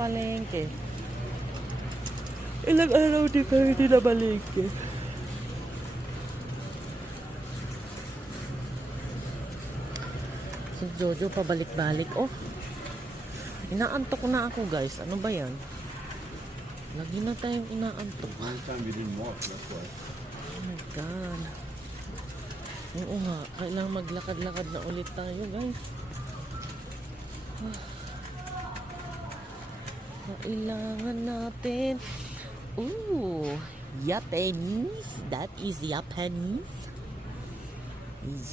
Palengke. Ilang araw di ka hindi na palengke. Si Jojo pabalik-balik. Oh, inaantok na ako guys. Ano ba yan? Lagi na tayong inaantok. One time we didn't walk, that's why. Oh my God. Oo nga, kailangan maglakad-lakad na ulit tayo guys. Kailangan natin. Ooh, Japanese. That is Japanese.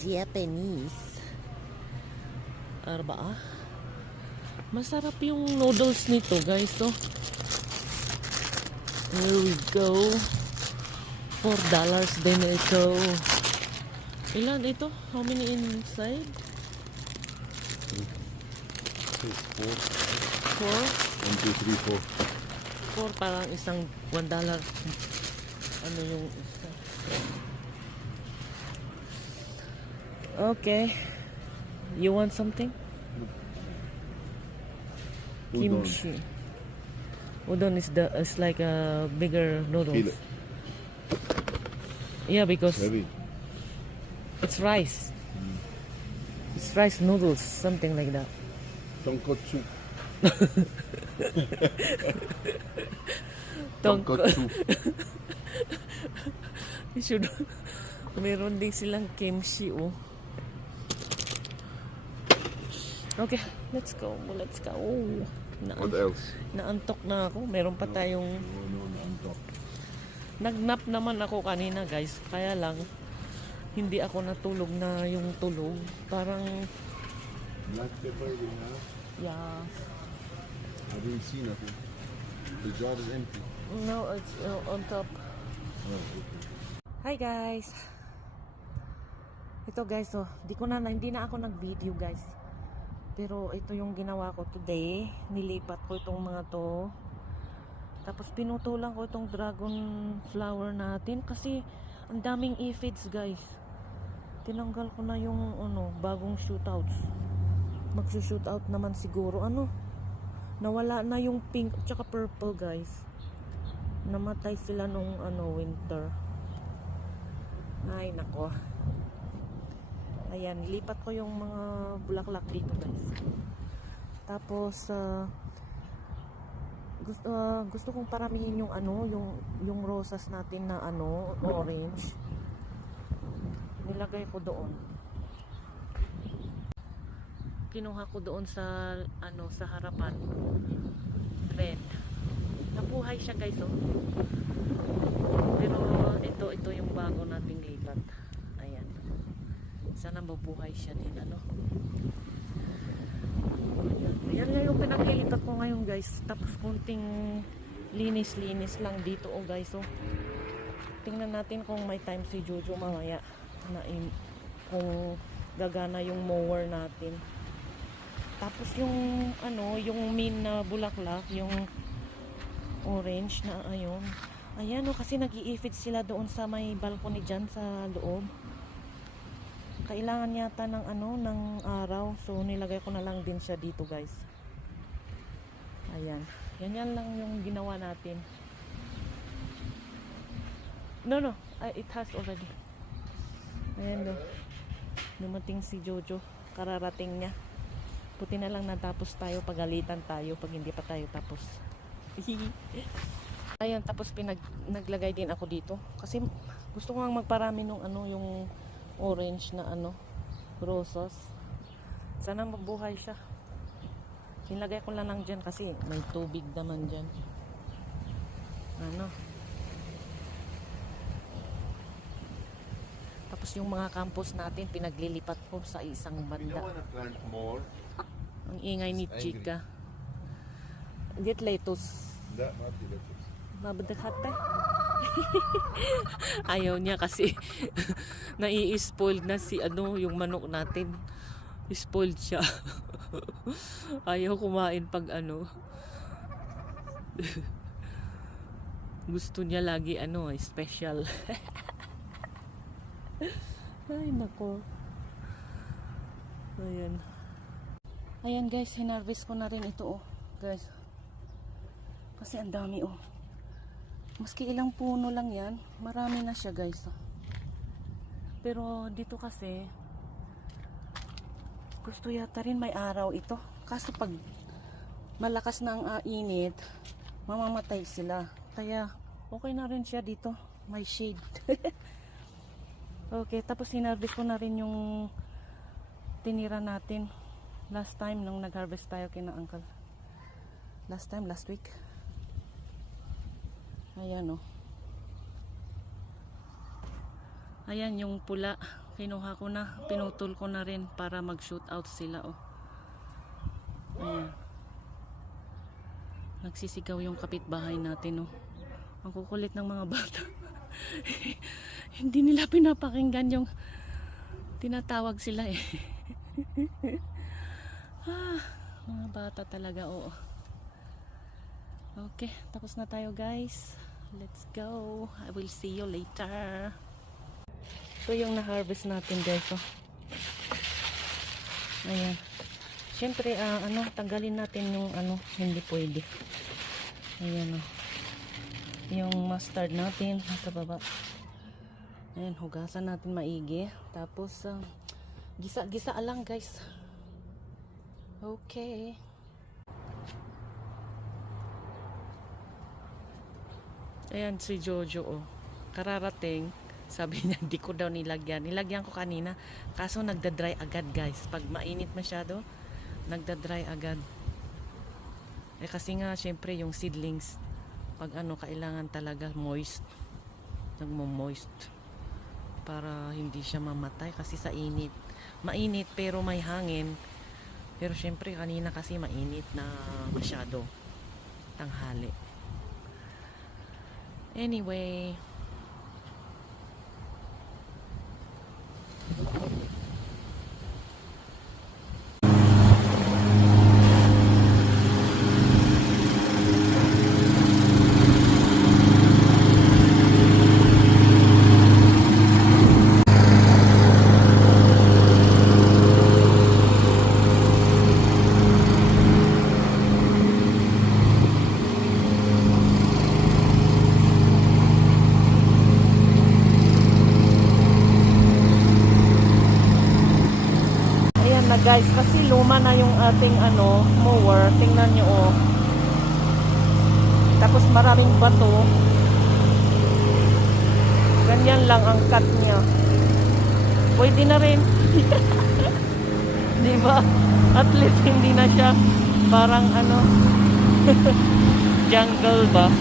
Japanese. Arba ah. Masarap yung noodles nito guys. So, here we go. $4 din ito. Ilan ito? How many inside? It's four. 4? 1, 2, 3, 4. 4 parang isang $1. Ano yung isa? Okay. You want something? Udon. Kimchi. Udon is like a bigger noodles. Feel it. Yeah, because Heavy. it's rice. It's rice noodles, something like that. Tonkotsu. Tonkotsu. You should. Meron din silang kimchi, oh. Okay, let's go. Let's go. What else? Naantok na ako. Meron pa tayong... No, antok. Nagnap naman ako kanina, guys. Kaya lang, hindi ako natulog na yung tulog. Parang... Black pepper we have. Yeah. I didn't see nothing. The jar is empty. No, it's on top. Oh, okay. Hi, guys. Ito, guys, oh. Hindi na ako nag-video, guys. Pero ito yung ginawa ko today. Nilipat ko itong mga to. Tapos pinutulan ko itong dragon flower natin. Kasi ang daming aphids guys. Tinanggal ko na yung bagong shootouts. Magsushootout naman siguro. Nawala na yung pink at saka purple guys. Namatay sila nung winter. Ay nako. Ayan, nilipat ko yung mga bulaklak dito guys. Tapos gusto kong paramihin yung yung rosas natin na orange. Nilagay ko doon. Kinuha ko doon sa sa harapan. Red. Nabuhay siya guys, oh. Pero ito yung bago nating lipat. Ayan. Sana mabuhay siya din, Yan lang yung pinaglilipat ko ngayon guys. Tapos kunting linis-linis lang dito guys. So, tingnan natin kung may time si Jojo mamaya na kung gagana yung mower natin. Tapos yung yung main na bulaklak, yung orange na ayun. Ayan kasi nag-i-ifid sila doon sa may balcony dyan sa loob. Kailangan yata ng ng araw. So nilagay ko na lang din siya dito guys. Ayan. Yan lang yung ginawa natin. No. It has already. Ayan dumating si Jojo. Kararating niya. Buti na lang natapos tayo. Pagalitan tayo pag hindi pa tayo tapos. Ayan. Tapos naglagay din ako dito. Kasi gusto ko nga magparami nung yung orange na rosas. Sana mabuhay siya. Nilagay ko lang dyan kasi may tubig naman dyan. Tapos yung mga campus natin pinaglilipat ko sa isang We banda. don't want to plant more. Ang ingay ni It's Chika. Get lettuce. That might be lettuce. Mabadaghat tayo. Ayaw niya kasi nai-spoiled na si yung manok natin. Spoiled siya. Ayaw kumain pag gusto niya lagi special. Ay nako. Ayan guys, hinarvest ko na rin ito guys. Kasi ang dami oh. Maski ilang puno lang yan, marami na siya guys. Pero dito kasi, gusto yata rin may araw ito. Kaso pag malakas na ang init, mamamatay sila. Kaya okay na rin siya dito. May shade. Okay, tapos hinarvest ko na rin yung tinira natin last time nung nag-harvest tayo kina uncle. Last week. Ayan oh. Ayan yung pula. Kinuha ko na. Pinutol ko na rin para mag-shoot out sila oh. Ayan. Nagsisigaw yung kapitbahay natin oh. Ang kukulit ng mga bata. Hindi nila pinapakinggan yung tinatawag sila eh. Mga bata talaga oo. Okay, tapos na tayo guys. Let's go. I will see you later. Ito yung na-harvest natin guys oh. Ayan. Siyempre tanggalin natin yung hindi pwede. Ayan oh. Yung mustard natin nasa baba. Ayan, hugasan natin maigi. Tapos gisa lang guys. Okay. Ayan si Jojo oh. Kararating. Sabi niya di ko daw nilagyan. Nilagyan ko kanina. Kaso nagda-dry agad guys. Pag mainit masyado, nagda-dry agad. Eh kasi nga syempre yung seedlings pag kailangan talaga moist. Nagmo-moist para hindi siya mamatay kasi sa init. Mainit pero may hangin. Pero syempre kanina kasi mainit na masyado. Tanghali. Anyway, guys, kasi luma na yung ating mower. Tingnan nyo oh. Tapos maraming bato. Ganyan lang ang cut niya. Pwede na rin. Diba? At least hindi na siya parang jungle ba?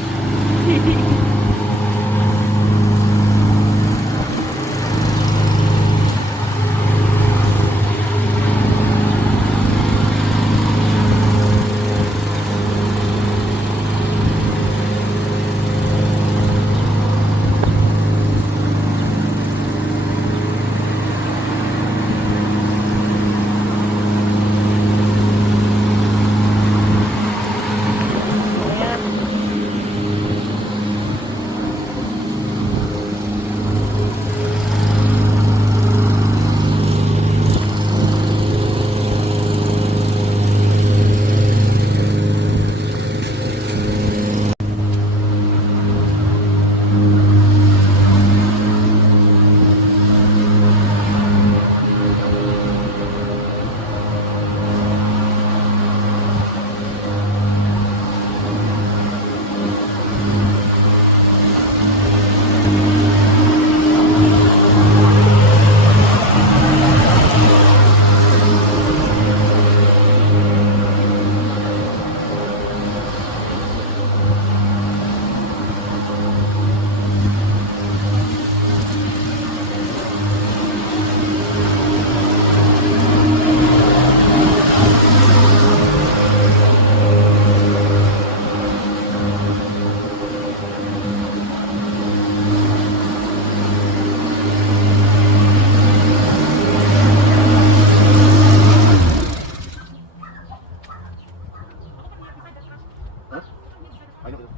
I know.